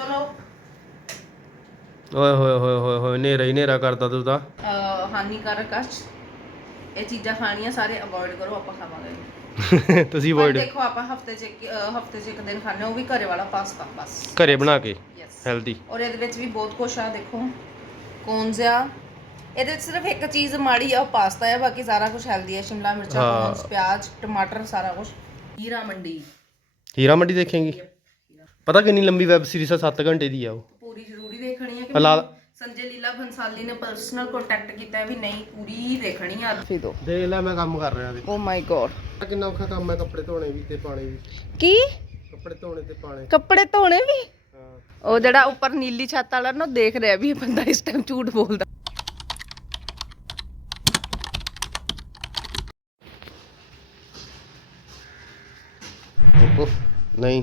ਚਲੋ। ਓਏ ਹੋਏ ਹੋਏ ਹੋਏ ਹੋਏ ਨੇਰਾ ਹੀ ਨੇਰਾ ਕਰਦਾ ਤੂੰ ਤਾਂ। ਅਹ ਹਾਨੀਕਾਰਕ ਆ। ਇਹ ਚੀਜ਼ਾਂ ਖਾਣੀਆਂ ਸਾਰੇ ਅਵੋਇਡ ਕਰੋ ਆਪਾਂ ਖਾਵਾਂਗੇ। ਤੁਸੀਂ ਪਰ ਅਵੋਇਡ ਦੇਖੋ ਆਪਾਂ ਹਫ਼ਤੇ 'ਚ ਇੱਕ- ਅਹ ਹਫ਼ਤੇ 'ਚ ਇੱਕ ਦਿਨ ਖਾਣੇ ਉਹ ਵੀ ਘਰੇ ਵਾਲਾ ਪਾਸਤਾ ਬਸ। ਘਰੇ ਬਣਾ ਕੇ ਯੈਸ ਹੈਲਦੀ ਔਰ ਇਹਦੇ ਵਿੱਚ ਵੀ ਬਹੁਤ ਕੁਛ ਆ ਦੇਖੋ। ਕੋਨਸ ਆ। ਇਹਦੇ ਵਿੱਚ ਸਿਰਫ ਇੱਕ ਚੀਜ਼ ਮਾੜੀ ਆ ਉਹ ਪਾਸਤਾ ਆ ਬਾਕੀ ਸਾਰਾ ਕੁਝ ਹੈਲਦੀ ਹੈ ਸ਼ਿਮਲਾ ਮਿਰਚਾਂ ਹਾਂ। ਕੋਨਸ ਪਿਆਜ਼ ਟਮਾਟਰ ਸਾਰਾ ਕੁਝ ਹੀਰਾ ਮੰਡੀ। ਹੀਰਾ ਮੰਡੀ ਦੇਖੇਂਗੀ। ਪਤਾ ਕਿੰਨੀ ਲੰਬੀ ਵੈਬ ਸੀਰੀਜ਼ ਆ? 7 ਘੰਟੇ ਦੀ ਆ ਉਹ। ਪੂਰੀ ਜ਼ਰੂਰੀ ਦੇਖਣੀ ਹੈ ਕਿ ਮੈਨੂੰ ਸੰਜੇ ਲੀਲਾ ਭੰਸਾਲੀ ਨੇ ਪਰਸਨਲ ਕੰਟੈਕਟ ਕੀਤਾ ਹੈ ਵੀ ਨਹੀਂ ਪੂਰੀ ਦੇਖਣੀ ਆ। ਫੇ ਦੋ। ਦੇਖ ਲੈ ਮੈਂ ਕੰਮ ਕਰ ਰਿਹਾ ਓ ਮਾਈ ਗॉड ਤੇ ਕਿੰਨਾ ਔਖਾ ਕੰਮ ਹੈ ਕੱਪੜੇ ਧੋਣੇ ਵੀ ਤੇ ਪਾਣੇ ਵੀ। ਕੀ? ਕੱਪੜੇ ਧੋਣੇ ਤੇ ਪਾਣੇ। ਕੱਪੜੇ ਧੋਣੇ ਵੀ? ਹਾਂ। ਉਹ ਜਿਹੜਾ ਉੱਪਰ ਨੀਲੀ ਛੱਤ ਵਾਲਾ ਨਾ ਉਹ ਦੇਖ ਰਿਹਾ ਵੀ ਇਹ ਬੰਦਾ ਇਸ ਟਾਈਮ ਝੂਠ ਬੋਲਦਾ। ਓਹੋ ਨਹੀਂ।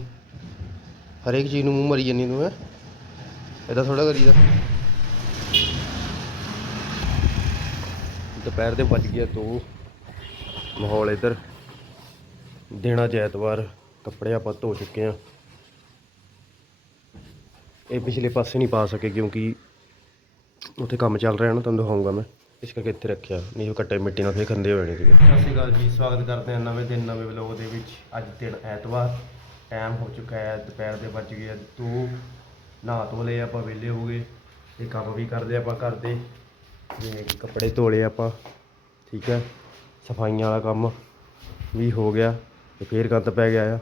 ਹਰੇਕ ਚੀਜ਼ ਨੂੰ ਮੂੰਹ ਮਰੀ ਜਾਂਦੀ ਤੂੰ ਹੈ? ਇਹਦਾ ਥੋੜਾ ਕਰੀਦਾ। ਦੁਪਹਿਰ ਦੇ ਵੱਜ ਗਿਆ ਦੋ। ਮਾਹੌਲ ਇੱਧਰ। ਦਿਨ ਅੱਜ ਐਤਵਾਰ ਕੱਪੜੇ ਆਪਾਂ ਧੋ ਚੁੱਕੇ ਆ। ਇਹ ਪਿਛਲੇ ਪਾਸੇ ਨਹੀਂ ਪਾ ਸਕੇ ਕਿਉਂਕਿ ਉੱਥੇ ਕੰਮ ਚੱਲ ਰਿਹਾ ਨਾ ਤੁਹਾਨੂੰ ਦਿਖਾਉਂਗਾ ਮੈਂ। ਇਸ ਕਰਕੇ ਇੱਥੇ ਰੱਖਿਆ। ਨਹੀਂ ਉਹ ਕੱਟੇ ਮਿੱਟੀ ਨਾਲ ਫੇਰ ਖੰਦੇ ਹੋਏ ਨੇ ਸੀਗੇ। ਸਤਿ ਸ਼੍ਰੀ ਅਕਾਲ ਜੀ ਸਵਾਗਤ ਕਰਦੇ ਹਾਂ ਨਵੇਂ ਦਿਨ ਨਵੇਂ ਵਲੋਗ ਦੇ ਵਿੱਚ। ਅੱਜ ਦਿਨ ਐਤਵਾਰ। ਟਾਈਮ ਹੋ ਚੁੱਕਾ ਹੈ, ਦੁਪਹਿਰ ਦੇ ਵੱਜ ਗਏ ਆ ਦੋ ਨਹਾ ਧੋ ਲਏ ਆਪਾਂ ਵਿਹਲੇ ਹੋ ਗਏ ਤੇ ਕੰਮ ਵੀ ਕਰਦੇ ਆਪਾਂ ਘਰ ਦੇ, ਜਿਵੇਂ ਕਿ ਕੱਪੜੇ ਧੋਲੇ ਆਪਾਂ, ਠੀਕ ਹੈ, ਸਫਾਈਆਂ ਵਾਲਾ ਕੰਮ ਵੀ ਹੋ ਗਿਆ ਤੇ ਫੇਰ ਗੰਦ ਪੈ ਗਿਆ ਆ।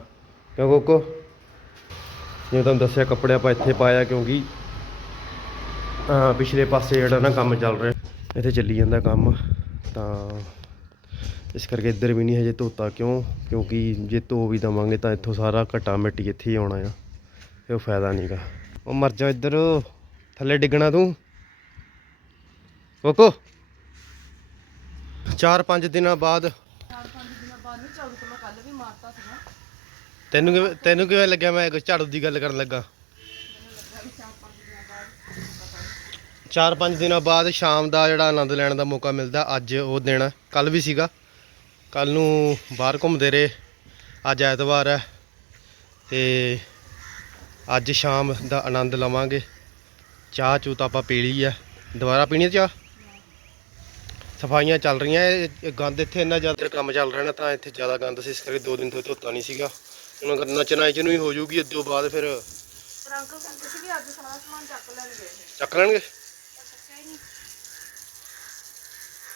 ਕਿਉਂ ਕੋਕੋ? ਜਿਵੇਂ ਤੁਹਾਨੂੰ ਦੱਸਿਆ ਕੱਪੜੇ ਆਪਾਂ ਇੱਥੇ ਪਾਇਆ ਕਿਉਂਕਿ ਪਿਛਲੇ ਪਾਸੇ ਜਿਹੜਾ ਨਾ ਕੰਮ ਚੱਲ ਰਿਹਾ, ਇੱਥੇ ਚੱਲੀ ਜਾਂਦਾ ਕੰਮ ਤਾਂ ਇਸ ਕਰਕੇ ਇੱਧਰ ਵੀ ਨਹੀਂ ਹਜੇ ਧੋਤਾ ਕਿਉਂ? ਕਿਉਂਕਿ ਜੇ ਧੋ ਵੀ ਦਵਾਂਗੇ ਤਾਂ ਇੱਥੋਂ ਸਾਰਾ ਘਟਾ ਮਿੱਟੀ ਇੱਥੇ ਹੀ ਆਉਣਾ ਆ। ਇਹ ਉਹ ਫਾਇਦਾ ਨਹੀਂਗਾ ਉਹ ਮਰ ਜਾ ਇੱਧਰ। ਥੱਲੇ ਡਿੱਗਣਾ ਤੂੰ। ਕੋਕੋ 4-5 ਦਿਨਾਂ ਬਾਅਦ। ਤੈਨੂੰ ਕਿਵੇਂ ਤੈਨੂੰ ਕਿਵੇਂ ਲੱਗਿਆ ਮੈਂ ਝਾੜੂ ਦੀ ਗੱਲ ਕਰਨ ਲੱਗਾ? ਚਾਰ ਪੰਜ ਦਿਨਾਂ ਬਾਅਦ ਸ਼ਾਮ ਦਾ ਜਿਹੜਾ ਆਨੰਦ ਲੈਣ ਦਾ ਮੌਕਾ ਮਿਲਦਾ, ਅੱਜ ਉਹ ਦਿਨ। ਕੱਲ ਵੀ ਸੀਗਾ। ਕੱਲ ਨੂੰ ਬਾਹਰ ਘੁੰਮਦੇ ਰਹੇ। ਅੱਜ ਐਤਵਾਰ ਹੈ ਤੇ ਅੱਜ ਸ਼ਾਮ ਦਾ ਆਨੰਦ ਲਵਾਂਗੇ। ਚਾਹ ਚੂ ਤਾਂ ਆਪਾਂ ਪੀ ਲਈ ਹੈ। ਦੁਬਾਰਾ ਪੀਣੀ ਚਾਹ? ਸਫਾਈਆਂ ਚੱਲ ਰਹੀਆਂ ਇਹ ਗੰਦ ਇੱਥੇ ਇੰਨਾ ਜ਼ਿਆਦਾ ਕੰਮ ਚੱਲ ਰਿਹਾ ਨਾ ਤਾਂ ਇੱਥੇ ਜ਼ਿਆਦਾ ਗੰਦ ਸੀ ਇਸ ਕਰਕੇ ਦੋ ਦਿਨ ਤੋਂ ਧੋਤਾ ਨਹੀਂ ਸੀਗਾ। ਹੁਣ ਨਚਨਾਈ ਚ ਨੂੰ ਹੀ ਹੋ ਜਾਊਗੀ ਅੱਧੋ ਬਾਅਦ ਫਿਰ ਪਰ ਅੰਕਲ ਕਹਿੰਦੇ ਸੀ ਕਿ ਅੱਜ ਸਾਰਾ ਸਮਾਨ ਚੱਕ ਲੈਣਗੇ। ਚੱਕ ਲੈਣਗੇ?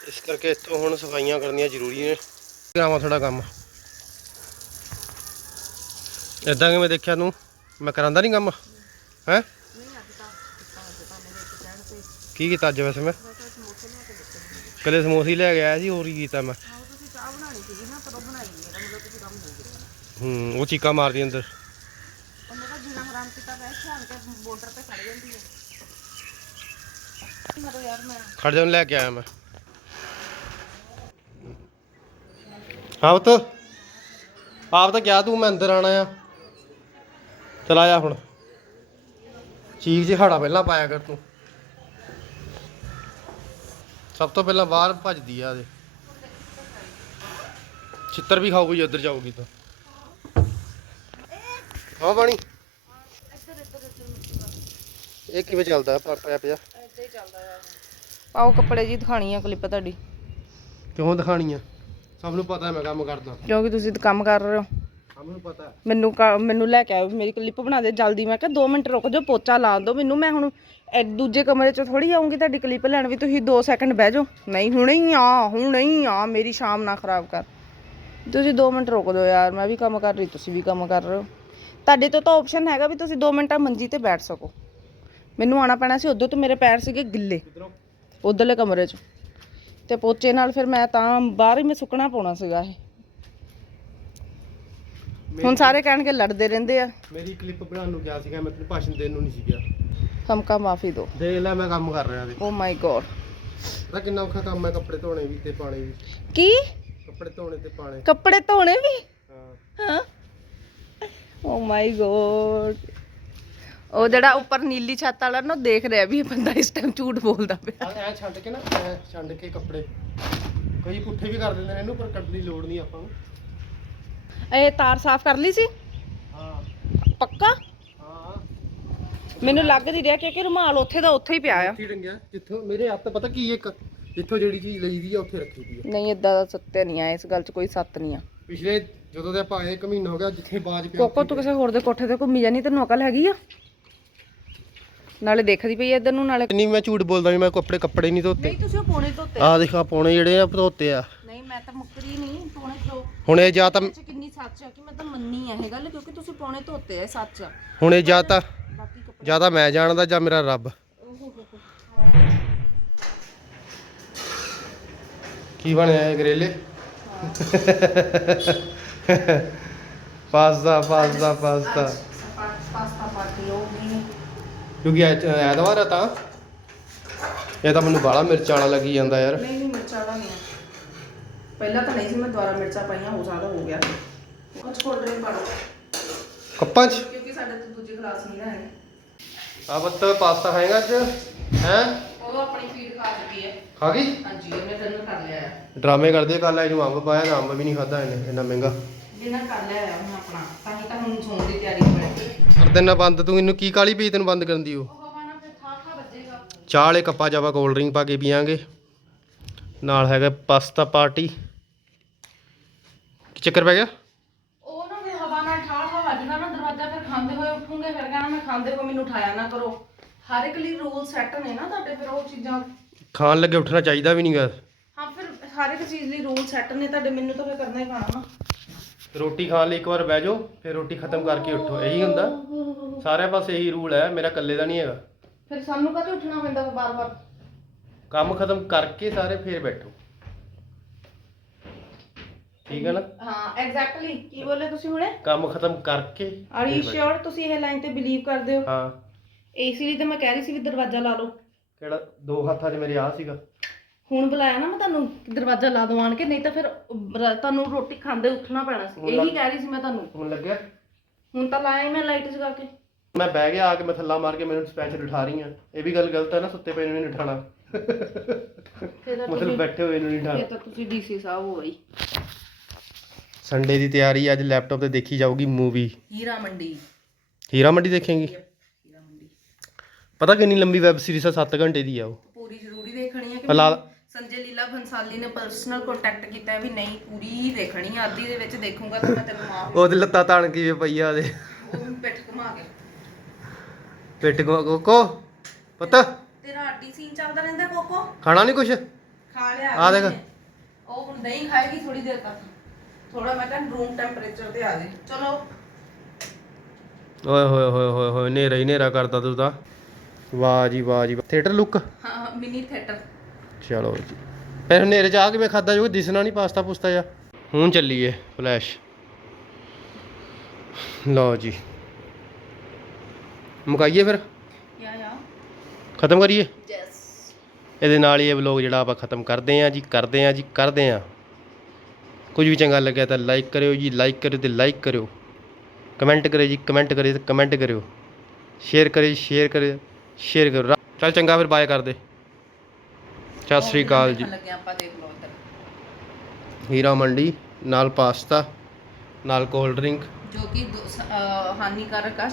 ਇਸ ਕਰਕੇ ਇੱਥੋਂ ਹੁਣ ਸਫਾਈਆਂ ਕਰਨੀਆਂ ਜ਼ਰੂਰੀ ਨੇ। ਕਰਾਵਾਂ ਥੋੜਾ ਕੰਮ। ਇਦਾਂ ਕਿਵੇਂ ਦੇਖਿਆ ਤੂੰ? ਮੈਂ ਕਰਾਂਦਾ ਨਹੀਂ ਕੰਮ? ਹੈ? ਕੀ ਕੀਤਾ ਅੱਜ ਵੈਸੇ ਮੈਂ? ਵੈਸੇ ਸਮੋਸੇ ਲੈ ਕੇ ਆਇਆ ਸੀ, ਹੋਰ ਕੀ ਕੀਤਾ ਮੈਂ? ਹਾਂ, ਉਹ ਬਣਾਈ ਹੂੰ ਉਹ ਚੀਕਾ ਮਾਰਦੀ ਅੰਦਰ। ਉਹਨੇ ਤਾਂ ਜੀਣਾ ਹਰਾਮ ਕੀਤਾ ਵੈ ਧਿਆਨ ਕੇ ਬਾਰਡਰ ਤੇ ਖੜ ਜਾਂਦੀ ਹੈ ਖੜ ਜਾ ਲੈ ਕੇ ਆਇਆ ਮੈਂ। ਹਾਂ ਪੁੱਤ ਆਪ ਤਾਂ ਕਿਹਾ ਤੂੰ ਮੈਂ ਅੰਦਰ ਆਣਾ ਆ। ਚਲ ਆਇਆ ਹੁਣ। ਚੀਕ ਜਿਹਾੜਾ ਪਹਿਲਾਂ ਪਾਇਆ ਕਰ ਤੂੰ। ਸਭ ਤੋਂ ਪਹਿਲਾਂ ਬਾਹਰ ਭੱਜਦੀ ਆ ਇਹਦੇ ਚਿੱਤਰ ਵੀ ਖਾਊਗੀ ਜੇ ਉੱਧਰ ਜਾਊਗੀ ਤਾਂ। ਹਾਂ ਪਾਣੀ। ਇਹ ਕਿਵੇਂ ਚੱਲਦਾ? ਪਿਆ ਪਿਆ। ਏਦਾਂ ਹੀ ਚੱਲਦਾ ਆ ਪਾਓ ਕੱਪੜੇ ਜੀ ਦਿਖਾਣੀ ਆ ਕਲਿੱਪ ਤੁਹਾਡੀ। ਕਿਉਂ ਦਿਖਾਣੀ ਆ? ਸਭ ਨੂੰ ਪਤਾ ਮੈਂ ਕੰਮ ਕਰਦਾ। ਕਿਉਂਕਿ ਤੁਸੀਂ ਤਾਂ ਕੰਮ ਕਰ ਰਹੇ ਹੋ। ਸਭ ਨੂੰ ਪਤਾ ਮੈਨੂੰ ਕ- ਮੈਨੂੰ ਲੈ ਕੇ ਆਓ ਮੇਰੀ ਕਲਿੱਪ ਬਣਾ ਦੇ ਜਲਦੀ। ਮੈਂ ਕਿਹਾ 2 ਮਿੰਟ ਰੁਕ ਜਾਓ ਪੋਚਾ ਲਾ ਦਿਓ। ਮੈਨੂੰ ਮੈਂ ਹੁਣ ਇਹ ਦੂਜੇ ਕਮਰੇ 'ਚ ਥੋੜੀ ਆਉਂਗੀ ਤੁਹਾਡੀ ਕਲਿੱਪ ਲੈਣ ਵੀ ਤੁਸੀਂ 2 ਸੈਕਿੰਡ ਬਹਿ ਜਾਓ। ਨਹੀਂ ਹੁਣੇ ਹੀ ਆ ਹੁਣੇ ਹੀ ਆ ਮੇਰੀ ਸ਼ਾਮ ਨਾ ਖਰਾਬ ਕਰ। ਤੁਸੀਂ 2 ਮਿੰਟ ਰੁਕ ਜਾਓ ਯਾਰ ਮੈਂ ਵੀ ਕੰਮ ਕਰ ਰਹੀ ਤੁਸੀਂ ਵੀ ਕੰਮ ਕਰ ਰਹੇ ਹੋ। ਤੁਹਾਡੇ ਤੋਂ ਤਾਂ ਆਪਸ਼ਨ ਹੈਗਾ ਵੀ ਤੁਸੀਂ 2 ਮਿੰਟਾਂ ਮੰਜੀ ਤੇ ਬੈਠ ਸਕੋ। ਮੈਨੂੰ ਆਣਾ ਪੈਣਾ ਸੀ ਉਦੋਂ ਤੋਂ ਮੇਰੇ ਪੈਰ ਸੀਗੇ ਗਿੱਲੇ ਕਿਧਰੋਂ? ਉਧਰਲੇ ਕਮਰੇ 'ਚ। ਤੇ ਪੋਚੇ ਨਾਲ ਫਿਰ ਮੈਂ ਤਾਂ ਬਾਹਰ ਹੀ ਮੈਂ ਸੁੱਕਣਾ ਪਾਉਣਾ ਸੀਗਾ ਇਹ। ਹੁਣ ਸਾਰੇ ਕਹਿਣਗੇ ਲੜਦੇ ਰਹਿੰਦੇ ਆ। ਮੇਰੀ ਕਲਿੱਪ ਬਣਾਉਣ ਨੂੰ ਕਿਹਾ ਸੀਗਾ ਮੈਂ ਤੈਨੂੰ ਭਾਸ਼ਣ ਦੇਣ ਨੂੰ ਨਹੀਂ ਸੀ ਗਿਆ ਹਮਕਾ ਮਾਫੀ ਦਿਓ। ਦੇਖ ਲੈ ਮੈਂ ਕੰਮ ਕਰ ਰਿਹਾ ਤੇ ਓ ਮਾਈ ਗॉड ਪਤਾ ਕਿੰਨਾ ਔਖਾ ਕੰਮ ਹੈ ਕੱਪੜੇ ਧੋਣੇ ਵੀ ਤੇ ਪਾਣੇ ਵੀ। ਕੀ? ਕੱਪੜੇ ਧੋਣੇ ਤੇ ਪਾਣੇ ਕੱਪੜੇ ਧੋਣੇ ਵੀ? ਹਾਂ। ਹਾਂ। ਓ ਮਾਈ ਗॉड ਉਹ ਜਿਹੜਾ ਉੱਪਰ ਨੀਲੀ ਛੱਤ ਵਾਲਾ ਨਾ ਉਹ ਦੇਖ ਰਿਹਾ ਵੀ ਇਹ ਬੰਦਾ ਇਸ ਟਾਈਮ ਝੂਠ ਬੋਲਦਾ ਪਿਆ। ਆ ਐ ਛੱਡ ਕੇ ਨਾ ਐ ਛੱਡ ਕੇ ਕੱਪੜੇ। ਕਈ ਪੁੱਠੇ ਵੀ ਕਰ ਦਿੰਦੇ ਨੇ ਇਹਨੂੰ ਪਰ ਕੱਢਣ ਦੀ ਲੋੜ ਨਹੀਂ ਆਪਾਂ ਨੂੰ। ਇਹ ਤਾਰ ਸਾਫ਼ ਕਰ ਲਈ ਸੀ? ਹਾਂ। ਪੱਕਾ? ਹਾਂ। ਮੈਨੂੰ ਲੱਗ ਨਹੀਂ ਰਿਹਾ ਕਿ ਰੁਮਾਲ ਉੱਥੇ ਦਾ ਉੱਥੇ ਹੀ ਪਿਆ ਆ। ਜਿੱਥੋਂ ਮੇਰੇ ਹੱਥ ਪਤਾ ਕੀ ਇੱਕ ਜਿੱਥੋਂ ਜਿਹੜੀ ਚੀਜ਼ ਲਈ ਦੀ ਆ ਉੱਥੇ ਰੱਖੀ ਦੀ ਆ। ਨਹੀਂ ਇਦਾਂ ਦਾ ਸੱਤਿਆ ਨਹੀਂ ਆ ਇਸ ਗੱਲ 'ਚ ਕੋਈ ਸੱਤ ਨਹੀਂ ਆ। ਪਿਛਲੇ ਜਦੋਂ ਦੇ ਆਪਾਂ ਆਏ ਇੱਕ ਮਹੀਨਾ ਹੋ ਗਿਆ ਜਿੱਥੇ ਬਾਜ ਪਿਆ ਕੋਕੋ ਤੂੰ ਕਿਸੇ ਹੋਰ ਦੇ ਕੋਠੇ ਤੇ ਘੁੰਮੀ ਜਾਨੀ ਤੈਨੂੰ ਅਕਲ ਹੈਗੀ ਆ? ਨਾਲੇ ਦੇਖਦੀ ਪਈ ਆ ਇੱਧਰ ਨੂੰ ਨਾਲੇ ਨਹੀਂ ਮੈਂ ਝੂਠ ਬੋਲਦਾ ਵੀ ਮੈਂ ਕੱਪੜੇ ਕੱਪੜੇ ਨਹੀਂ ਧੋਤੇ। ਨਹੀਂ ਤੁਸੀਂ ਉਹ ਪੋਣੇ ਧੋਤੇ ਆਹ ਦੇਖਾ ਪੌਣੇ ਜਿਹੜੇ ਆ ਧੋਤੇ ਆ। ਨਹੀਂ ਮੈਂ ਤਾਂ ਮੁੱਕਰੀ ਨਹੀਂ ਪੋਣੇ ਧੋ ਹੁਣ ਇਹ ਜਾਂ ਤਾਂ ਚ ਕਿੰਨੀ ਸੱਚ ਆ ਕਿ ਮੈਂ ਤਾਂ ਮੰਨੀ ਆ ਇਹ ਗੱਲ ਕਿਉਂਕਿ ਤੁਸੀਂ ਪੋਣੇ ਧੋਤੇ ਆ ਇਹ ਸੱਚ ਆ। ਹੁਣ ਇਹ ਜਾਂ ਤਾਂ ਬਾਕੀ ਕੱਪੜੇ ਜਾਂ ਤਾਂ ਮੈਂ ਜਾਣਦਾ ਜਾਂ ਮੇਰਾ ਰੱਬ। ਕੀ ਬਣਿਆ ਇਹ ਗਰੇਲੇ? Pasta pasta pasta. ਕਿਉਂਕਿ ਐਤ- ਐਤਵਾਰ ਆ ਤਾਂ। ਇਹ ਤਾਂ ਮੈਨੂੰ ਬਾਲਾ ਮਿਰਚ ਵਾਲਾ ਲੱਗੀ ਜਾਂਦਾ ਯਾਰ। ਨਹੀਂ ਨਹੀਂ ਮਿਰਚਾਂ ਵਾਲਾ ਨਹੀਂ ਪਹਿਲਾਂ ਤਾਂ ਨਹੀਂ ਸੀ ਮੈਂ ਦੁਬਾਰਾ ਮਿਰਚਾਂ ਪਾਈਆਂ ਹੋ ਸਕਦਾ ਹੋ ਗਿਆ। ਕੁਝ ਕੋਲਡ ਡਰਿੰਕ ਪਾ ਲਓ। ਕੱਪਾਂ 'ਚ? ਕਿਉਂਕਿ ਸਾਡੇ ਤੋਂ ਦੂਜੇ ਗਲਾਸ ਨਹੀਂ ਰਹੇ ਆ ਬੱਤ ਪਾਸਤਾ ਖਾਏਗਾ ਅੱਜ? ਹੈ? ਉਹ ਆਪਣੀ ਫੀਡ ਖਾ ਚੁੱਕੀ ਹੈ। ਖਾ ਗਈ? ਹਾਂਜੀ ਉਹਨੇ ਤੈਨੂੰ ਕਰ ਲਿਆ ਹੈ ਡਰਾਮੇ ਕਰਦੇ ਕੱਲ ਇਹਨੂੰ ਅੰਬ ਪਾਇਆ ਤਾਂ ਅੰਬ ਵੀ ਨਹੀਂ ਖਾਦਾ ਇਹਨੇ ਇੰਨਾ ਮਹਿੰਗਾ। ਡਿਨਰ ਕਰ ਲਿਆ ਹੈ ਹੁਣ ਆਪਣਾ ਤਾਂ ਹੀ ਤਾਂ ਹੁਣ ਸੌਣ ਦੀ ਤਿਆਰੀ ਹੋ ਰਹੀ ਕਰ ਦੇਣਾ ਬੰਦ ਤੂੰ ਇਹਨੂੰ ਕੀ ਕਾਲੀ ਪਈ ਤੈਨੂੰ ਬੰਦ ਕਰਨ ਦੀ ਉਹ? ਉਹ ਹਵਾ ਨਾਲ ਫਿਰ ਥਾ ਥਾ ਵੱਜੇਗਾ। ਚਾਹ ਵਾਲੇ ਕੱਪਾਂ ਆਪਾਂ ਕੋਲਡ ਡਰਿੰਕ ਪਾ ਕੇ ਪੀਾਂਗੇ ਨਾਲ ਹੈਗਾ ਪਾਸਤਾ ਪਾਰਟੀ। ਕੀ ਚੱਕਰ ਪੈ ਗਿਆ? ਉਹ ਨਾ ਫਿਰ ਹਵਾ ਨਾਲ ਠਾਠ ਹਵਾ ਵੱਜਦਾ ਨਾ ਦਰਵਾਜ਼ਾ ਫਿਰ ਖਾਂਦੇ ਹੋਏ ਉੱਠੂਗੇ ਫਿਰ ਕਹਿਣਾ ਮੈਂ ਖਾਂਦੇ ਹੋਏ ਮੈਨੂੰ ਉਠਾਇਆ ਨਾ ਕਰੋ। ਹਰ ਇੱਕ ਲਈ ਰੂਲ ਸੈੱਟ ਨੇ ਨਾ ਤੁਹਾਡੇ ਫਿਰ ਉਹ ਚੀਜ਼ਾਂ। ਖਾਣ ਲੱਗੇ ਉੱਠਣਾ ਚਾਹੀਦਾ ਵੀ ਨਹੀਂਗਾ ਹਾਂ ਫਿਰ ਹਰ ਇੱਕ ਚੀਜ਼ ਲਈ ਰੂਲ ਸੈੱਟ ਨੇ ਤੁਹਾਡੇ ਮੈਨੂੰ ਤਾਂ ਫਿਰ ਕਰਨਾ ਹੀ ਪੈਣਾ ਨਾ। ਰੋਟੀ ਖਾਣ ਲਈ ਇੱਕ ਵਾਰ ਬਹਿ ਜਾਓ ਫਿਰ ਰੋਟੀ ਖਤਮ ਕਰਕੇ ਉੱਠੋ। ਇਹੀ ਹੁੰਦਾ। ਸਾਰਿਆਂ ਪਾਸੇ ਇਹੀ ਰੂਲ ਹੈ ਮੇਰਾ ਇਕੱਲੇ ਦਾ ਨਹੀਂ ਹੈਗਾ। ਫਿਰ ਸਾਨੂੰ ਕਦੇ ਉੱਠਣਾ ਪੈਂਦਾ ਬਾਰ-ਬਾਰ ਕੰਮ ਖਤਮ ਕਰਕੇ ਸਾਰੇ ਫੇਰ ਬੈਠੋ। ਠੀਕ ਹੈ ਨਾ? ਹਾਂ ਐਗਜ਼ੈਕਟਲੀ ਕੀ ਬੋਲੇ ਤੁਸੀਂ ਹੁਣੇ? ਕੰਮ ਖਤਮ ਕਰਕੇ ਆਰ ਯੂ ਸ਼ੋਰ ਤੁਸੀਂ ਇਹ ਲਾਈਨ ਤੇ ਬਿਲੀਵ ਕਰਦੇ ਹੋ? ਹਾਂ। ਏਸੀ ਲਈ ਤਾਂ ਮੈਂ ਕਹਿ ਰਹੀ ਸੀ ਵੀ ਦਰਵਾਜ਼ਾ ਲਾ ਲਓ। ਕਿਹੜਾ? ਦੋ ਹੱਥਾਂ 'ਚ ਮੇਰੇ ਆ ਸੀਗਾ। ਹੁਣ ਬੁਲਾਇਆ ਨਾ ਮੈਂ ਤੁਹਾਨੂੰ ਦਰਵਾਜ਼ਾ ਲਾ ਦਵਾਣ ਕੇ ਨਹੀਂ ਤਾਂ ਫਿਰ ਰ- ਤੁਹਾਨੂੰ ਰੋਟੀ ਖਾਂਦੇ ਉੱਠਣਾ ਪੈਣਾ ਸੀ। ਇਹੀ ਕਹਿ ਰਹੀ ਸੀ ਮੈਂ ਤੁਹਾਨੂੰ। ਹੁਣ ਲੱਗਿਆ? ਹੁਣ ਤਾਂ ਲਾਇਆ ਹੀ ਮੈਂ ਲਾਈਟ ਜਗਾ ਕੇ। ਮੈਂ ਬਹਿ ਗਿਆ ਆ ਕੇ ਮੈਂ ਥੱਲਾ ਮਾਰ ਕੇ ਮੈਨੂੰ ਸਪੈਸ਼ਲ ਉਠਾ ਰਹੀ ਆ। ਇਹ ਵੀ ਗੱਲ ਗਲਤ ਹੈ ਨਾ ਸੁੱਤੇ ਪਏ ਨੂੰ ਨਹੀਂ ਉਠਾਣਾ ਫਿਰ ਤਾਂ ਮਤਲਬ ਤੁਸੀਂ ਬੈਠੇ ਹੋਏ ਨੂੰ ਨਹੀਂ ਫਿਰ ਉਠਾਣਾ ਤਾਂ ਤੁਸੀਂ ਡੀਸੀ ਸਾਹਿਬ ਹੋ ਬਈ ਸੰਡੇ ਦੀ ਤਿਆਰੀ ਅੱਜ ਲੈਪਟਾਪ ਤੇ ਦੇਖੀ ਜਾਊਗੀ ਮੂਵੀ ਹੀਰਾ ਮੰਡੀ। ਹੀਰਾ ਮੰਡੀ ਦੇਖੇਂਗੀ? ਹੀਰਾ ਮੰਡੀ। ਪਤਾ ਕਿੰਨੀ ਲੰਬੀ ਵੈਬ ਸੀਰੀਜ਼ ਆ 7 ਘੰਟੇ ਦੀ ਆ ਉਹ। ਪੂਰੀ ਜ਼ਰੂਰੀ ਦੇਖਣੀ ਹੈ ਕਿ ਮੈਨੂੰ ਸੰਜੇ ਲੀਲਾ ਬੰਸਾਲੀ ਨੇ ਪਰਸਨਲ ਕੰਟੈਕਟ ਕੀਤਾ ਵੀ ਨਹੀਂ ਪੂਰੀ ਦੇਖਣੀ ਆ ਅੱਧੀ ਦੇ ਵਿੱਚ ਦੇਖੂੰਗਾ ਤਾਂ ਮੈਂ ਤੈਨੂੰ ਮਾਰ ਉਹਦੇ ਲੱਤਾਂ ਤਾਣ ਕਿਵੇਂ ਪਈ ਆ ਉਹਦੇ? ਉਹ ਵੀ ਪਿੱਠ ਘੁਮਾ ਕੇ। ਪਿੱਟ ਕੋ ਕੋਕੋ ਪਤਾ। ਤੇਰਾ ਅੱਡੀ ਸੀਨ ਚੱਲਦਾ ਰਹਿੰਦਾ ਕੋਕੋ? ਖਾਣਾ ਨਹੀਂ ਕੁਛ? ਖਾ ਲਿਆ ਆ ਦੇਖ। ਉਹਨੇ। ਉਹ ਹੁਣ ਦਹੀਂ ਖਾਏਗੀ ਥੋੜੀ ਦੇਰ ਤੱਕ। ਥੋੜਾ ਮੈਂ ਕਹਿੰਦਾ ਰੂਮ ਟੈਂਪਰੇਚਰ ਤੇ ਆ ਜੇ। ਚਲੋ। ਓਏ ਹੋਏ ਹੋਏ ਹੋਏ ਹੋਏ ਨੇਰਾ ਹੀ ਨੇਰਾ ਕਰਦਾ ਤੂੰ ਤਾਂ। ਵਾਹ ਜੀ ਵਾਹ ਜੀ ਥੀਏਟਰ ਲੁੱਕ ਹਾਂ ਮਿਨੀ ਥੀਏਟਰ ਚਲੋ ਜੀ। ਫਿਰ ਹਨੇਰੇ ਚ ਆ ਕੇ ਮੈਂ ਖਾਦਾ ਜੋ ਦਿਸਣਾ ਨਹੀਂ ਪਾਸਤਾ ਪੁਸਤਾ ਜਾ ਹੁਣ ਚੱਲੀਏ ਫਲੈਸ਼। ਲਓ ਜੀ। ਮੁਕਾਈਏ ਫਿਰ? ਯਾ ਯਾ। ਖਤਮ ਕਰੀਏ? ਯੈਸ ਇਹਦੇ ਨਾਲ ਹੀ ਇਹ ਵਲੋਗ ਜਿਹੜਾ ਆਪਾਂ ਖਤਮ ਕਰਦੇ ਆਂ ਜੀ ਕਰਦੇ ਆਂ ਜੀ ਕਰਦੇ ਆਂ ਕੁਝ ਵੀ ਚੰਗਾ ਲੱਗਿਆ ਤਾਂ ਲਾਈਕ ਕਰਿਓ ਜੀ ਲਾਈਕ ਕਰਿਓ ਤੇ ਲਾਈਕ ਕਰਿਓ। ਕਮੈਂਟ ਕਰਿਓ ਜੀ ਕਮੈਂਟ ਕਰਿਓ ਤੇ ਕਮੈਂਟ ਕਰਿਓ। ਸ਼ੇਅਰ ਕਰਿਓ ਸ਼ੇਅਰ ਕਰਿਓ ਸ਼ੇਅਰ ਕਰੋ ਚੱਲ ਚੰਗਾ ਫਿਰ ਬਾਏ ਕਰਦੇ। ਸਤਿ ਸ੍ਰੀ ਅਕਾਲ ਜੀ। ਲੱਗਿਆ ਆਪਾਂ ਦੇਖ ਲਓ ਇੱਧਰ। ਹੀਰਾ ਮੰਡੀ ਨਾਲ ਪਾਸਤਾ ਨਾਲ ਕੋਲਡ ਡਰਿੰਕ ਜੋ ਕਿ ਹਾਨੀਕਾਰਕ ਆ।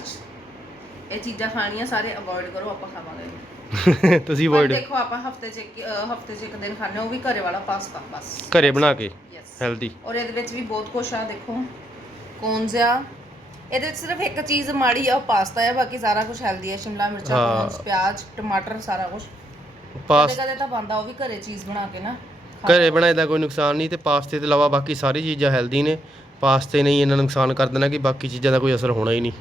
ਇਹ ਚੀਜ਼ਾਂ ਖਾਣੀਆਂ ਸਾਰੇ ਅਵੋਇਡ ਕਰੋ ਆਪਾਂ ਖਾਵਾਂਗੇ। ਤੁਸੀਂ ਅਵੋਇਡ ਦੇਖੋ ਆਪਾਂ ਹਫ਼ਤੇ 'ਚ ਹਫ਼ਤੇ 'ਚ ਇੱਕ ਦਿਨ ਖਾਣੇ ਉਹ ਵੀ ਘਰੇ ਵਾਲਾ ਪਾਸਤਾ ਬਸ। ਘਰੇ ਬਣਾ ਕੇ ਹੈਲਦੀ ਔਰ ਇਹਦੇ ਵਿੱਚ ਵੀ ਬਹੁਤ ਕੁਛ ਆ ਦੇਖੋ। ਕੌਨਸ ਆ। ਇਹਦੇ ਵਿੱਚ ਸਿਰਫ ਇੱਕ ਚੀਜ਼ ਮਾੜੀ ਆ ਉਹ ਪਾਸਤਾ ਹੈ ਬਾਕੀ ਸਾਰਾ ਕੁਝ ਹੈਲਦੀ ਹੈ ਸ਼ਿਮਲਾ ਮਿਰਚਾਂ। ਕੌਨਸ ਪਿਆਜ਼ ਟਮਾਟਰ ਸਾਰਾ ਕੁਝ ਪਾਸ ਕਦੇ ਕਦੇ ਤਾਂ ਬੰਦਾ ਉਹ ਵੀ ਘਰੇ ਚੀਜ਼ ਬਣਾ ਕੇ ਨਾ ਘਰੇ ਬਣਾਏ ਦਾ ਕੋਈ ਨੁਕਸਾਨ ਨਹੀਂ ਤੇ ਪਾਸਤੇ ਤੋਂ ਇਲਾਵਾ ਬਾਕੀ ਸਾਰੀ ਚੀਜ਼ਾਂ ਹੈਲਦੀ ਨੇ। ਪਾਸਤੇ ਨਹੀਂ ਇਹਨਾਂ ਨੁਕਸਾਨ ਕਰ ਦੇਣਾ ਕਿ ਬਾਕੀ ਚੀਜ਼ਾਂ ਦਾ ਕੋਈ ਅਸਰ ਹੋਣਾ ਹੀ ਨਹੀਂ।